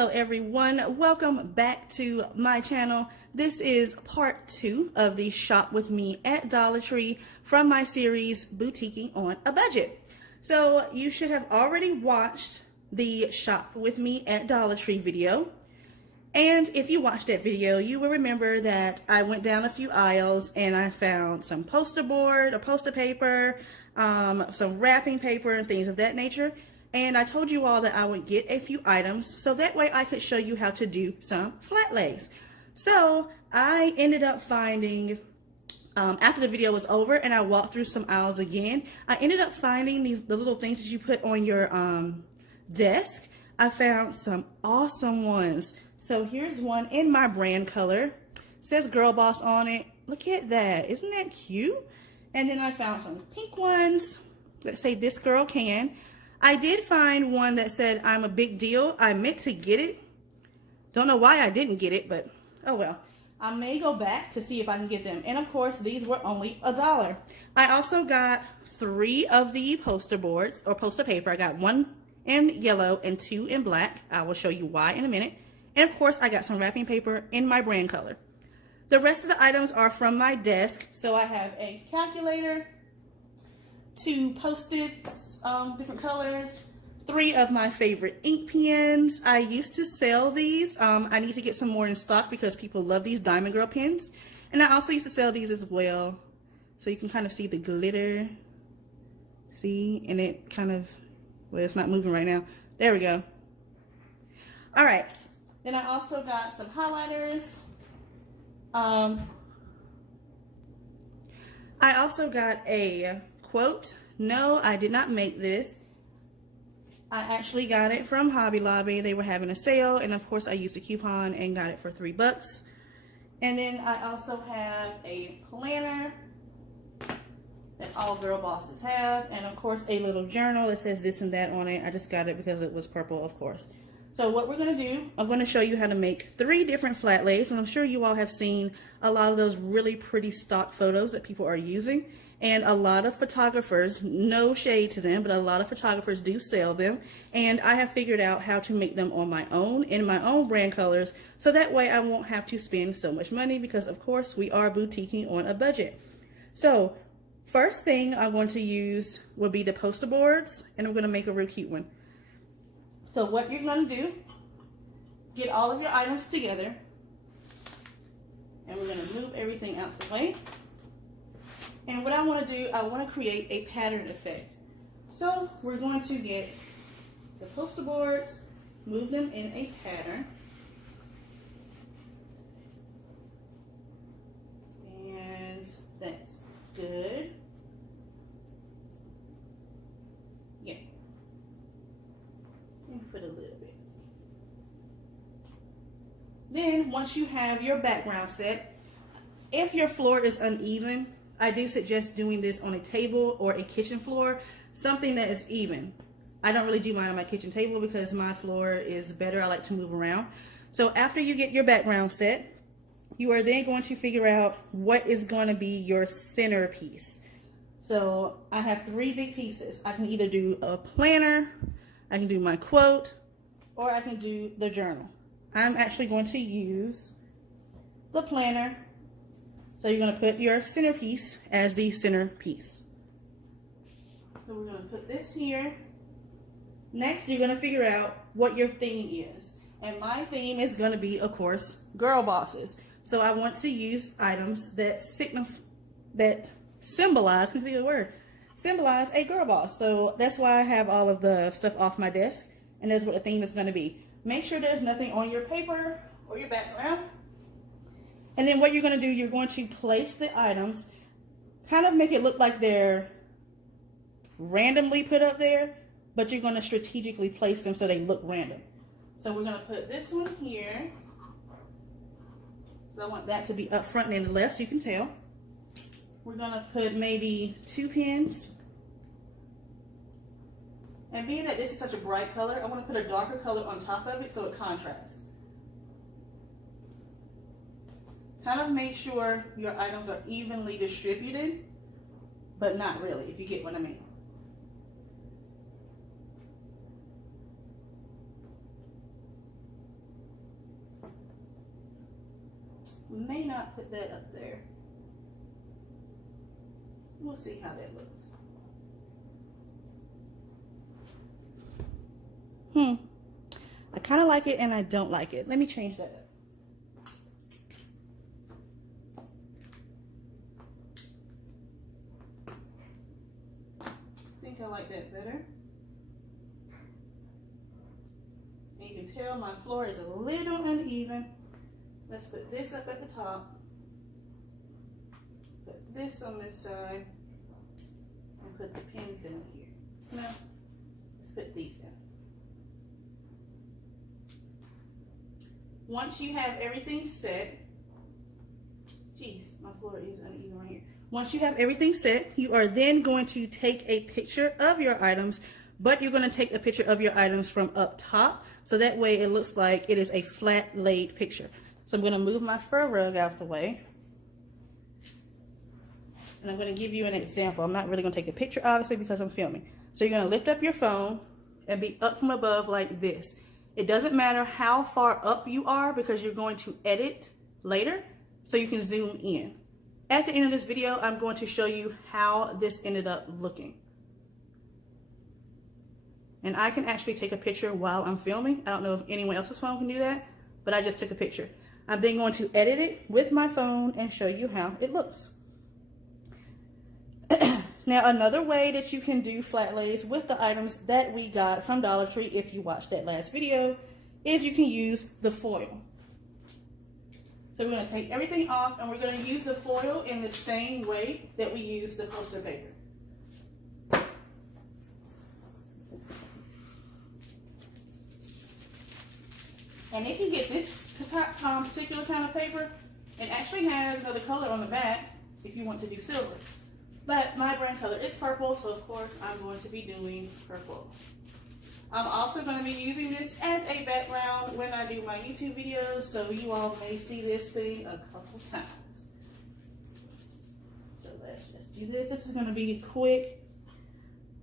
Hello everyone, welcome back to my channel. This is part 2 of the Shop With Me at Dollar Tree from my series Boutiquing on a Budget. So you should have already watched the Shop With Me at Dollar Tree video. And if you watched that video, you will remember that I went down a few aisles and I found some poster board or poster paper, some wrapping paper and things of that nature. And I told you all that I would get a few items so that way I could show you how to do some flat lays. So I ended up finding, after the video was over and I walked through some aisles again, I ended up finding the little things that you put on your desk. I found some awesome ones. So here's one in my brand color. It says Girl Boss on it. Look at that. Isn't that cute? And then I found some pink ones that say This Girl Can. I did find one that said I'm a big deal. I meant to get it. Don't know why I didn't get it, but oh well. I may go back to see if I can get them. And of course, these were only $1. I also got 3 of the poster boards or poster paper. I got 1 in yellow and 2 in black. I will show you why in a minute. And of course, I got some wrapping paper in my brand color. The rest of the items are from my desk. So I have a calculator, 2 Post-its, different colors, 3 of my favorite ink pens. I used to sell these. I need to get some more in stock because people love these Diamond Girl pens. And I also used to sell these as well. So you can kind of see the glitter. See? And it kind of, well, it's not moving right now. There we go. All right. Then I also got some highlighters. I also got a quote. No, I did not make this. I actually got it from Hobby Lobby. They were having a sale, and of course I used a coupon and got it for $3. And then I also have a planner that all girl bosses have, and of course a little journal that says this and that on it. I just got it because it was purple, of course. So what we're going to do, I'm going to show you how to make 3 different flat lays, and I'm sure you all have seen a lot of those really pretty stock photos that people are using. And a lot of photographers, no shade to them, but a lot of photographers do sell them. And I have figured out how to make them on my own, in my own brand colors, so that way I won't have to spend so much money because, of course, we are boutiquing on a budget. So, first thing I'm going to use will be the poster boards, and I'm going to make a real cute one. So what you're going to do, get all of your items together, and we're going to move everything out the way. And what I want to do, I want to create a pattern effect. So we're going to get the poster boards, move them in a pattern. And that's good. Yeah. And put a little bit. Then once you have your background set, if your floor is uneven, I do suggest doing this on a table or a kitchen floor, something that is even. I don't really do mine on my kitchen table because my floor is better. I like to move around. So after you get your background set, you are then going to figure out what is going to be your centerpiece. So I have 3 big pieces. I can either do a planner, I can do my quote, or I can do the journal. I'm actually going to use the planner. So you're going to put your centerpiece as the centerpiece. So we're going to put this here. Next, you're going to figure out what your theme is. And my theme is going to be, of course, girl bosses. So I want to use items that symbolize, can you think of the word? Symbolize a girl boss. So that's why I have all of the stuff off my desk. And that's what the theme is going to be. Make sure there's nothing on your paper or your background. And then what you're going to do, you're going to place the items, kind of make it look like they're randomly put up there, but you're going to strategically place them so they look random. So we're going to put this one here. So I want that to be up front and in the left so you can tell. We're going to put maybe 2 pins. And being that this is such a bright color, I want to put a darker color on top of it so it contrasts. Kind of make sure your items are evenly distributed, but not really, if you get what I mean. may not put that up there. We'll see how that looks. I kind of like it and I don't like it. Let me change that up. I think I like that better. And you can tell my floor is a little uneven. Let's put this up at the top. Put this on this side. And put the pins down here. Now, let's put these in. Once you have everything set, geez, my floor is uneven right here. Once you have everything set, you are then going to take a picture of your items, but you're going to take a picture of your items from up top, so that way it looks like it is a flat laid picture. So I'm going to move my fur rug out the way, and I'm going to give you an example. I'm not really going to take a picture, obviously, because I'm filming. So you're going to lift up your phone and be up from above like this. It doesn't matter how far up you are because you're going to edit later, so you can zoom in. At the end of this video, I'm going to show you how this ended up looking. And I can actually take a picture while I'm filming. I don't know if anyone else's phone can do that, but I just took a picture. I'm then going to edit it with my phone and show you how it looks. Now, another way that you can do flat lays with the items that we got from Dollar Tree, if you watched that last video, is you can use the foil. So we're going to take everything off, and we're going to use the foil in the same way that we use the poster paper. And if you get this particular kind of paper, it actually has another color on the back if you want to do silver. But my brand color is purple, so of course I'm going to be doing purple. I'm also going to be using this as a background when I do my YouTube videos, so you all may see this thing a couple times. So let's just do this. This is going to be quick.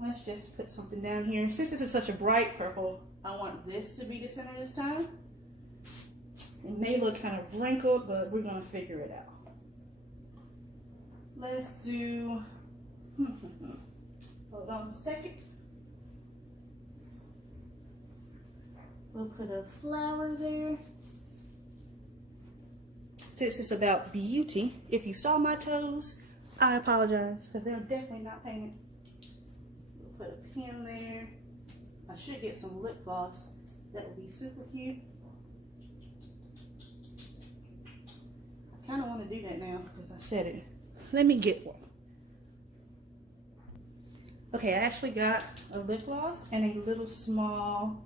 Let's just put something down here. Since this is such a bright purple, I want this to be the center this time. It may look kind of wrinkled, but we're going to figure it out. Let's do, hold on a second. We'll put a flower there. Since it's about beauty, if you saw my toes, I apologize, because they're definitely not painted. We'll put a pin there. I should get some lip gloss. That would be super cute. I kind of want to do that now because I said it. Let me get one. Okay, I actually got a lip gloss and a little small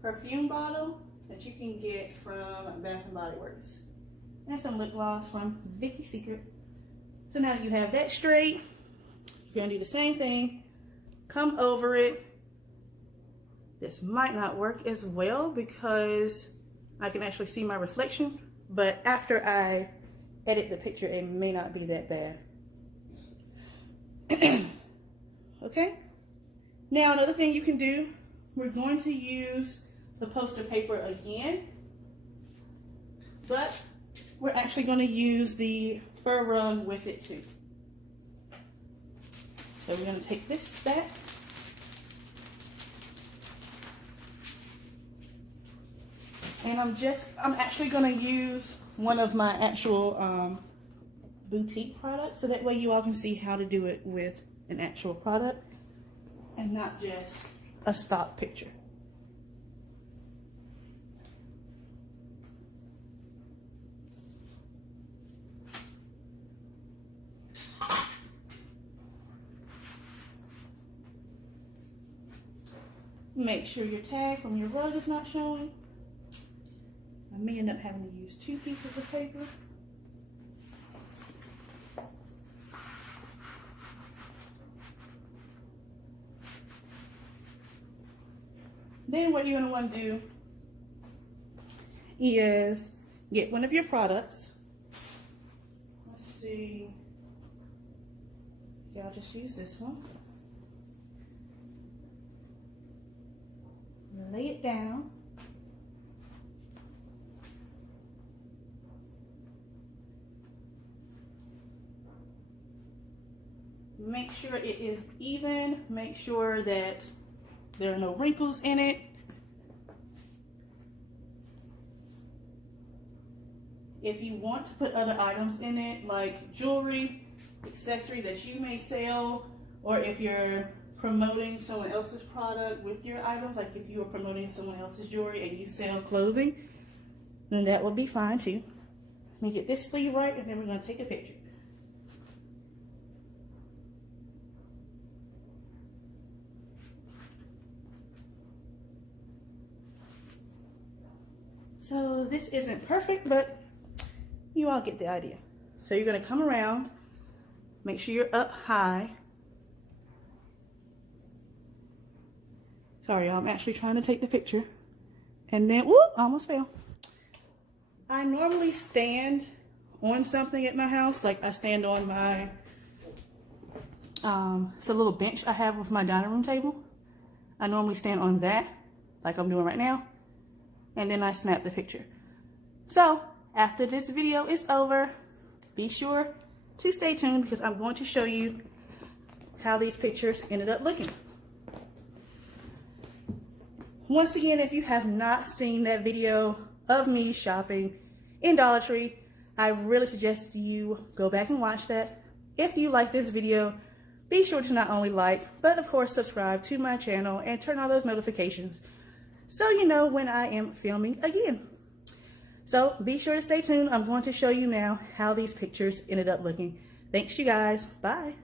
perfume bottle that you can get from Bath & Body Works. And some lip gloss from Vicky's Secret. So now that you have that straight, you're gonna do the same thing. Come over it. This might not work as well because I can actually see my reflection, but after I edit the picture, it may not be that bad. Okay, now another thing you can do, we're going to use the poster paper again, but we're actually going to use the fur rug with it too. So we're going to take this back. And I'm actually going to use one of my actual boutique products, so that way you all can see how to do it with an actual product and not just a stock picture. Make sure your tag from your rug is not showing. I may end up having to use 2 pieces of paper. Then what you're going to want to do is get one of your products. Let's see. Yeah, I'll just use this one. Lay it down. Make sure it is even. Make sure that there are no wrinkles in it. If you want to put other items in it, like jewelry, accessories that you may sell, or if you're promoting someone else's product with your items, like if you are promoting someone else's jewelry and you sell clothing, then that will be fine too. Let me get this sleeve right, and then we're going to take a picture. So this isn't perfect, but you all get the idea. So you're going to come around, make sure you're up high. Sorry, I'm actually trying to take the picture. And then, whoop, I almost fell. I normally stand on something at my house. Like I stand on my, it's a little bench I have with my dining room table. I normally stand on that, like I'm doing right now. And then I snap the picture. So after this video is over, be sure to stay tuned because I'm going to show you how these pictures ended up looking. Once again, if you have not seen that video of me shopping in Dollar Tree, I really suggest you go back and watch that. If you like this video, be sure to not only like, but of course subscribe to my channel and turn on those notifications so you know when I am filming again. So be sure to stay tuned. I'm going to show you now how these pictures ended up looking. Thanks you guys. Bye.